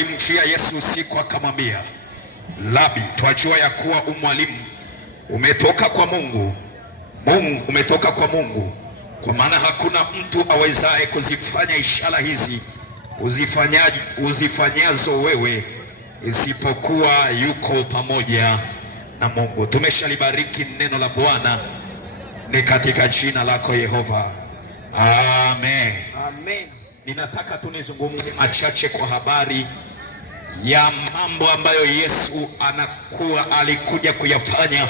alimjia Yesu usiku akamwambia, Labi, twajua ya kuwa umwalimu umetoka kwa Mungu, umetoka kwa Mungu, kwa maana hakuna mtu awezaye kuzifanya ishara hizi uzifanyazo wewe isipokuwa yuko pamoja na Mungu. Tumeshalibariki neno la Bwana, ni katika jina lako Yehova, amen. Amen. Ninataka tunizungumze machache kwa habari ya mambo ambayo Yesu alikuja kuyafanya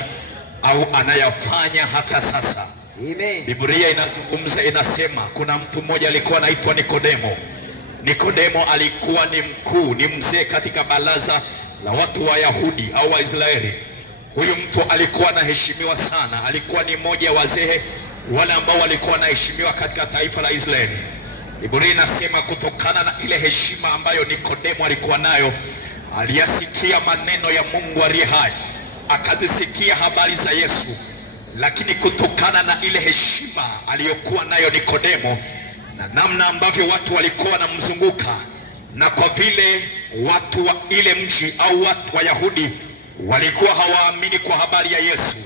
au anayafanya hata sasa. Amen. Biblia inazungumza, inasema kuna mtu mmoja alikuwa anaitwa Nikodemo. Nikodemo alikuwa ni mkuu, ni mzee katika baraza la watu wa Yahudi au Waisraeli. Huyu mtu alikuwa anaheshimiwa sana, alikuwa ni mmoja wa wazee wale ambao walikuwa wanaheshimiwa katika taifa la Israeli. Biblia inasema kutokana na ile heshima ambayo Nikodemo alikuwa nayo, aliyasikia maneno ya Mungu aliye hai, akazisikia habari za Yesu. Lakini kutokana na ile heshima aliyokuwa nayo Nikodemo na namna ambavyo watu walikuwa wanamzunguka, na kwa vile watu wa ile mji au watu wa Yahudi walikuwa hawaamini kwa habari ya Yesu,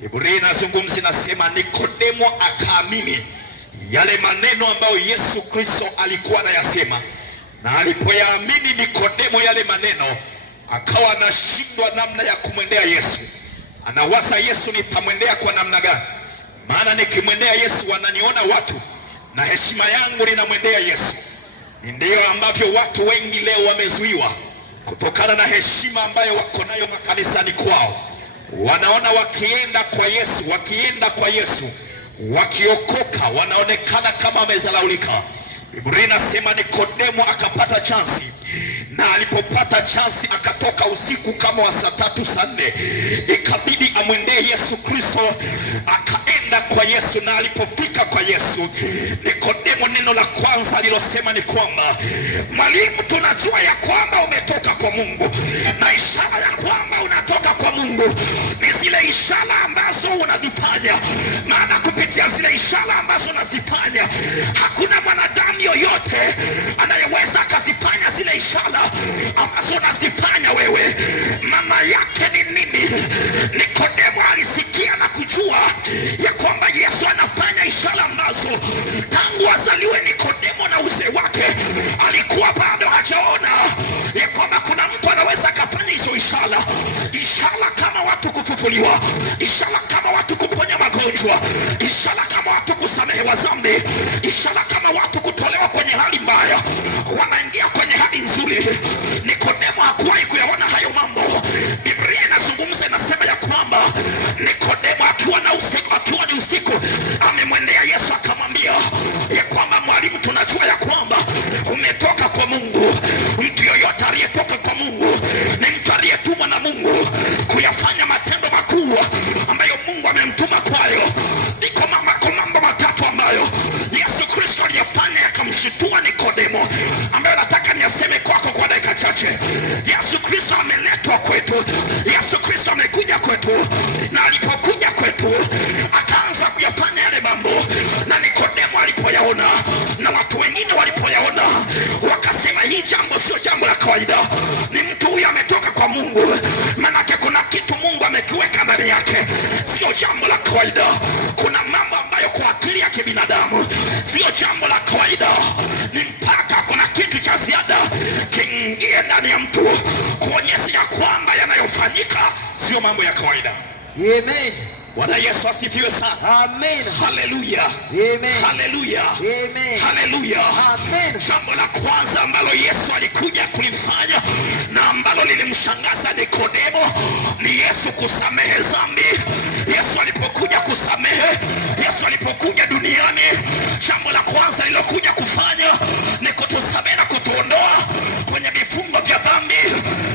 Biblia inazungumza, inasema Nikodemo akaamini yale maneno ambayo Yesu Kristo alikuwa anayasema. Na alipoyaamini Nikodemo yale maneno, akawa anashindwa namna ya kumwendea Yesu. Anawaza, Yesu nitamwendea kwa namna gani? Maana nikimwendea Yesu wananiona watu na heshima yangu ninamwendea Yesu. Ndio ambavyo watu wengi leo wamezuiwa kutokana na heshima ambayo wako nayo makanisani kwao. Wanaona wakienda kwa Yesu, wakiokoka, wanaonekana kama wamezalaulika. Biblia inasema Nikodemo akapata chansi, na alipopata chansi akatoka usiku kama wa saa 3 saa 4, ikabidi amwendee Yesu Kristo. Akaenda kwa Yesu, na alipofika kwa Yesu, Nikodemo neno la kwanza alilosema ni kwamba, Mwalimu, tunajua ya kwamba umetoka kwa Mungu, na ishara ya kwamba unatoka kwa Mungu ni zile ishara ambazo unazifanya. Maana kupitia zile ishara ambazo unazifanya, hakuna mwanadamu yoyote anayeweza akazifanya zile ishara ambazo unazifanya wewe. Mama yake ni nini? Nikodemo alisikia na kujua ya kwamba Yesu anafanya ishara ambazo tangu azaliwe Nikodemo na uzee wake alikuwa bado hajaona ya kwamba kuna mtu anaweza akafanya hizo ishara. Ishara kama watu kufufuliwa, ishara kama watu kuponya magonjwa, ishara kama watu kusamehewa dhambi, ishara kama watu kutolewa kwenye hali mbaya wanaingia kwenye hali nzuri. Nikodemo hakuwahi kuyaona hayo mambo. Biblia inazungumza, inasema ya kwamba Nikodemo akiwa ni usiku amemwendea Yesu akamwambia ya kwamba, Mwalimu, tunajua ya kwamba umetoka kwa Mungu. Mtu yoyote aliyetoka kwa Mungu ni mtu aliyetumwa na Mungu kuyafanya matendo makuu ambayo Mungu amemtuma kwayo. Niko mambo matatu ambayo Yesu Kristo aliyafanya yakamshitua Nikodemo, ambayo nataka niaseme kwako kwa dakika chache. Yesu Kristo ameletwa kwetu, Yesu Kristo amekuja kwetu, na alipokuja kwetu akaanza kuyafanya yale mambo, na Nikodemo alipoyaona na watu wengine walipoyaona, wakasema hii jambo sio jambo la kawaida, ni mtu huyu ametoka kwa Mungu. Maana kuna kitu Mungu amekiweka ndani yake, sio jambo la kawaida. Kuna mambo ambayo kwa akili ya kibinadamu sio jambo la kawaida, ni mpaka kuna kitu cha ziada kiingie ndani ya mtu kuonyesha ya kwamba yanayofanyika sio mambo ya kawaida. Amen. Bwana Yesu asifiwe sana. Amen. Haleluya. Amen. Haleluya. Amen. Haleluya. Amen. Jambo la kwanza ambalo Yesu alikuja kulifanya na ambalo lilimshangaza Nikodemo ni Yesu kusamehe dhambi. Yesu alipokuja kusamehe, Yesu alipokuja duniani, jambo la kwanza lilokuja kufanya ni kutusamehe na kutuondoa kwenye vifungo vya dhambi.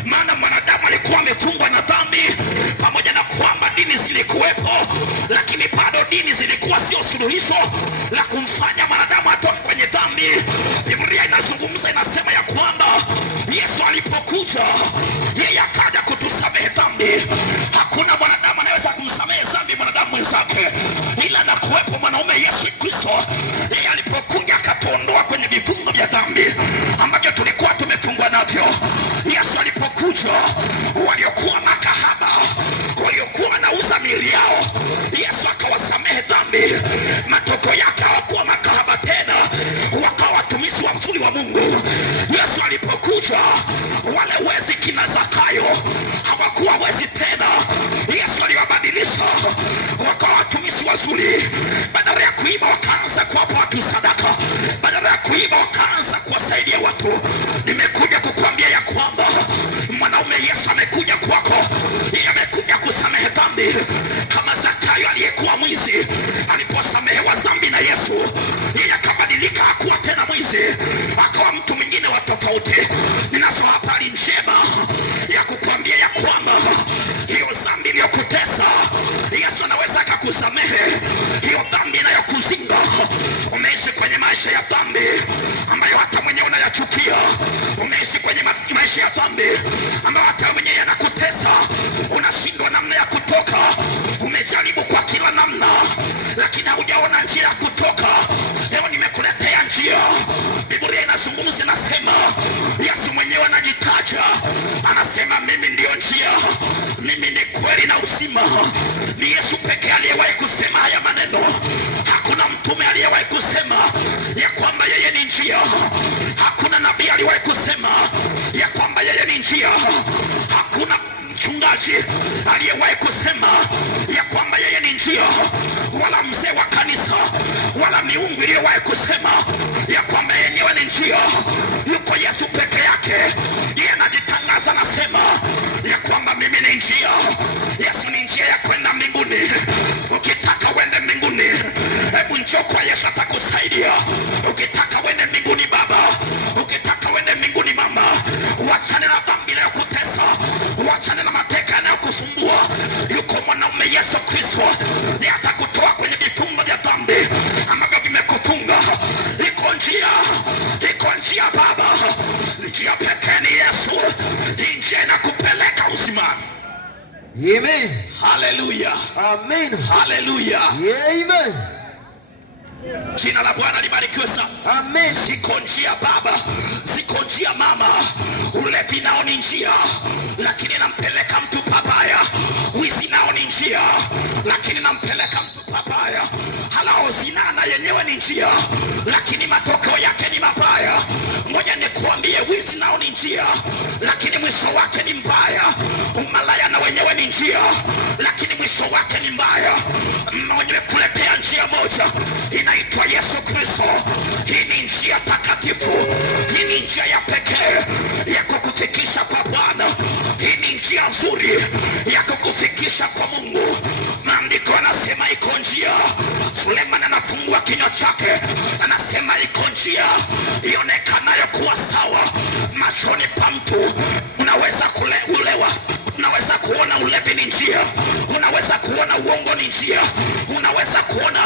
Maana mwanadamu alikuwa amefungwa na dhambi, pamoja na kwamba dini zilikuwepo, lakini bado dini zilikuwa sio suluhisho la kumfanya mwanadamu atoke kwenye dhambi. Biblia inazungumza, inasema ya kwamba Yesu alipokuja, yeye akaja kutusamehe dhambi. Hakuna mwanadamu anaweza kumsamehe dhambi mwanadamu mwenzake ila na kuwepo mwanaume Yesu Kristo. Yeye alipokuja akatuondoa kwenye vifungo vya dhambi ambavyo tulikuwa tumefungwa navyo. alipokuja, waliokuwa makahaba, waliokuwa wanauza miili yao, Yesu akawasamehe dhambi. Matokeo yake hawakuwa makahaba tena, wakawa watumishi wazuri wa Mungu. Yesu alipokuja, wale wezi kina Zakayo hawakuwa wezi tena. Yesu aliwabadilisha, wakawa watumishi wazuri. Badala ya kuiba wakaanza kuwapa watu sadaka, badala ya kuiba wakaanza kuwasaidia watu. Nimekuja kukuambia ya kwamba mwanaume Yesu amekuja kwako, yeye amekuja kusamehe dhambi. Kama Zakayo aliyekuwa mwizi, aliposamehewa dhambi na Yesu, yeye akabadilika, hakuwa tena mwizi, akawa mtu mwingine wa tofauti. Ninazo habari njema ya kukuambia ya kwamba hiyo dhambi iliyokutesa, Yesu anaweza akakusamehe. Hiyo dhambi inayokuzinga, umeishi kwenye maisha ya dhambi ambayo hata mwenyewe unayachukia, umeishi kwenye maisha ya dhambi ambayo hata mwenyewe yanakutesa, unashindwa namna ya kutoka, umejaribu kwa kila namna lakini haujaona njia ya kutoka. Leo nimekuletea njia. Biblia inazungumza, inasema, Yesu mwenyewe anajitaja, anasema mimi ndio njia, mimi ni kweli na uzima. Ni Yesu pekee aliyewahi kusema haya maneno. Hakuna mtume aliyewahi kusema ya kwamba yeye ni njia. Hakuna nabii aliyewahi kusema ya kwamba yeye ni njia. Hakuna mchungaji aliyewahi kusema ya kwamba yeye ni njia, wala mzee wa kanisa, wala miungu iliyowahi kusema ya kwamba yenyewe ni njia. Yuko Yesu peke yake. Yeye anajitangaza, anasema ya kwamba mimi ni njia. Yesu ni njia ya kwenda mbinguni. Ukitaka uende mbinguni, hebu njoo kwa Yesu, atakusaidia. Ukitaka uende mbinguni baba, ukitaka uende mbinguni mama, uachane na dhambi inayokutesa, uachane na mateka yanayokusumbua. Yuko mwanaume Yesu Kristo, ndiye atakutoa kwenye vifungo vya dhambi ambavyo vimekufunga. Iko njia, iko njia baba. Njia pekee ni Yesu. Hii njia inakupeleka uzimani. Amen. Haleluya. Amen. Haleluya. Amen. Jina la Bwana libarikiwe sana. Amen. Ziko njia baba, ziko njia mama. Ulevi nao ni njia, lakini nampeleka mtu pabaya. Wizi nao ni njia, lakini nampeleka mtu pabaya. Halao zinana yenyewe ni njia, lakini matokeo yake ni mabaya. Ngoja nikuambie, wizi nao ni njia, lakini mwisho wake ni mbaya. Umalaya na wenyewe ni njia, lakini mwisho wake ni mbaya. Mmoja kuletea njia moja, inaitwa Yesu Kristo. Hii ni njia takatifu. Hii ni njia ya pekee ya kukufikisha kwa Bwana. Hii ni njia nzuri ya kukufikisha kwa Mungu. Maandiko yanasema iko njia. Suleiman anafungua kinywa chake, anasema iko njia ionekanayo kuwa sawa machoni pa mtu. Unaweza kulewa, unaweza kuona ulevi ni njia, unaweza kuona uongo ni njia, unaweza kuona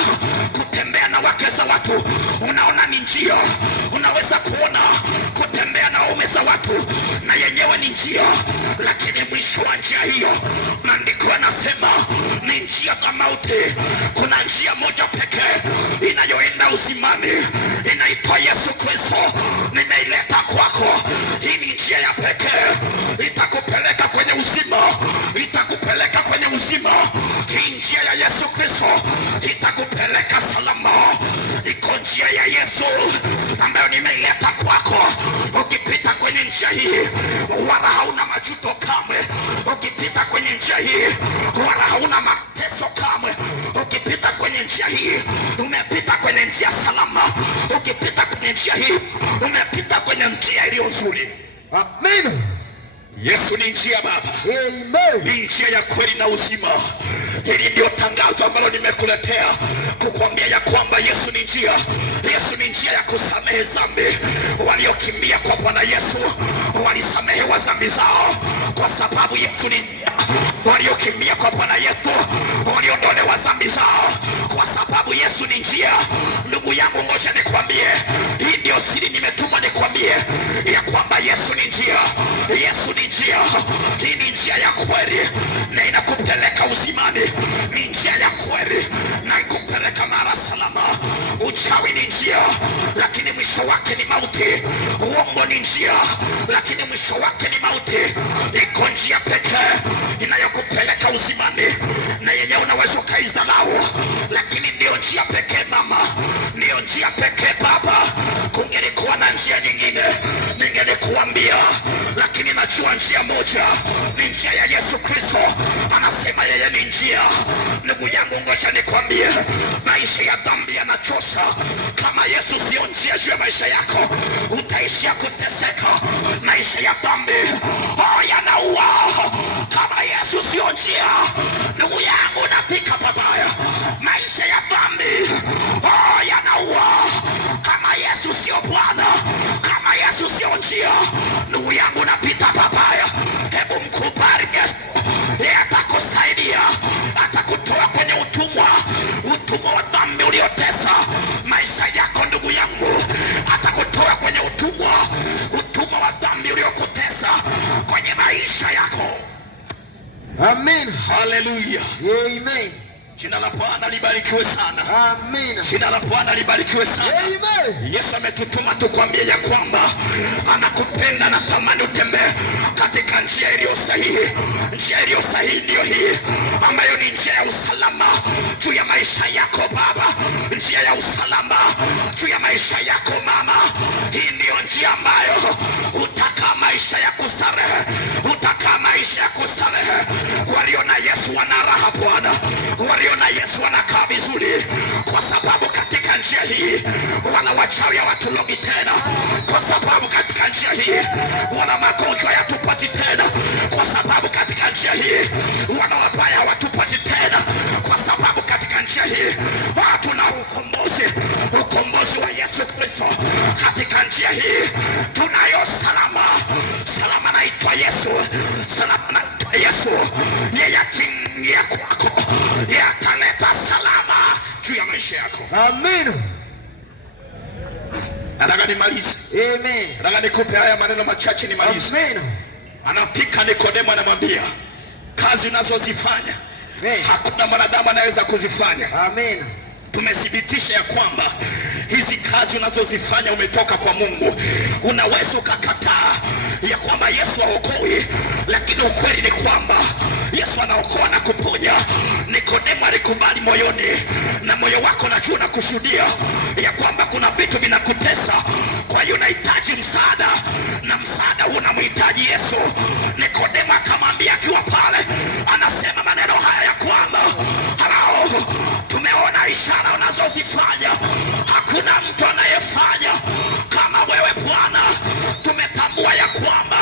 kutembea na wake za watu, unaona ni njia, unaweza kuona kutembea na waume za watu, na yenyewe ni njia. Lakini mwisho wa njia hiyo, maandiko yanasema ni njia za mauti. Kuna njia moja pekee inayoenda uzimani, inaitwa Yesu Kristo. Nimeileta kwako. Hii ni njia ya pekee, itakupeleka kwenye uzima, itakupeleka kwenye uzima. Hii njia ya Yesu Kristo itakupeleka salama. Iko njia ya Yesu ambayo nimeileta kwako. Ukipita kwenye njia hii, wala hauna majuto kamwe. Ukipita kwenye njia hii, wala hauna mateso kamwe. Ukipita kwenye njia hii, umepita kwenye njia salama. Ukipita kwenye njia hii, umepita kwenye njia iliyo nzuri. Amen. Yesu ni njia baba. Amen. Ni njia ya kweli na uzima. Hili ndio tangazo ambalo nimekuletea kukuambia ya kwamba Yesu ni njia. Yesu ni njia ya kusamehe dhambi. Waliokimbia kwa Bwana Yesu walisamehewa dhambi zao kwa sababu Yesu ni njia. Waliokimbia kwa Bwana Yesu waliondolewa dhambi zao kwa sababu Yesu ni njia. Ndugu yangu, ngoja nikwambie, hii ndio siri nimetumwa nikwambie ya kwamba Yesu ni njia. Yesu ni njia. Hii ni njia ya kweli na inakupeleka uzimani. Ni njia ya kweli na ikupeleka mara salama. Uchawi ni njia, lakini mwisho wake ni mauti. Uongo ni njia, lakini mwisho wake ni mauti. Iko njia pekee inayokupeleka uzimani, na yenye unaweza ukaidharau, lakini ndio njia pekee mama, ndio njia pekee baba. Kungelikuwa na njia nyingine ningelikuambia, lakini najua njia moja ni njia ya Yesu Kristo. Anasema yeye ni njia. Ndugu yangu, ngoja nikwambie, maisha ya dhambi yanachosha. Kama Yesu sio njia juu ya maisha yako, utaishia kuteseka. Maisha ya dhambi yanaua. Kama Yesu sio njia, ndugu yangu, unafika pabaya. Maisha ya dhambi yanaua. Kama Yesu sio Bwana, kama Yesu sio njia, ndugu yangu, unapita pabaya. Hebu mkubali Yesu, yeye atakusaidia, atakutoa kwenye utumwa wa dhambi uliotesa maisha yako. Ndugu yangu, atakutoa kwenye utumwa wa dhambi uliokutesa kwenye maisha yako. Amen. Haleluya. Amen. Jina la Bwana libarikiwe sana. Amen. Jina la Bwana libarikiwe sana. Amen. Yesu ametutuma tukwambie ya kwamba anakupenda na tamani utembee katika njia iliyo sahihi. Njia iliyo sahihi ndiyo hii, ambayo ni njia ya usalama juu ya maisha yako baba, njia ya usalama juu ya maisha yako mama. Hii ndiyo njia ambayo utakaa maisha ya kustarehe, utakaa maisha ya kustarehe. Walio na Yesu wana raha Bwana, walio na Yesu wanakaa vizuri, kwa sababu katika njia hii wana wachawi hawatulogi tena, kwa sababu katika njia hii wana magonjwa hayatupati tena, kwa sababu katika njia hii wana wabaya hawatupati tena, kwa sababu katika njia hii tuna ukombozi wa Yesu Kristo. Katika njia hii tunayo salama. Salama naitwa Yesu, salama naitwa Yesu. Yeye akiingia kwako, yeye ataleta salama juu ya maisha yako. Amen. Nataka nimalize. Amen. Nataka nikupe haya maneno machache nimalize. Amen. Anafika Nikodemo, anamwambia kazi unazozifanya hakuna mwanadamu anaweza kuzifanya. Amen. Tumethibitisha ya kwamba hizi kazi unazozifanya umetoka kwa Mungu. Unaweza ukakataa ya kwamba Yesu haokoi, lakini ukweli ni kwamba Yesu anaokoa na kuponya. Nikodemo alikubali moyoni, na moyo wako najua na kushuhudia ya kwamba kuna vitu vinakutesa, kwa hiyo unahitaji msaada, na msaada huu unamhitaji Yesu. Nikodemo akamwambia akiwa pale, anasema maneno haya ya kwamba tumeona ishara unazozifanya, hakuna mtu anayefanya kama wewe Bwana. Tumetambua ya kwamba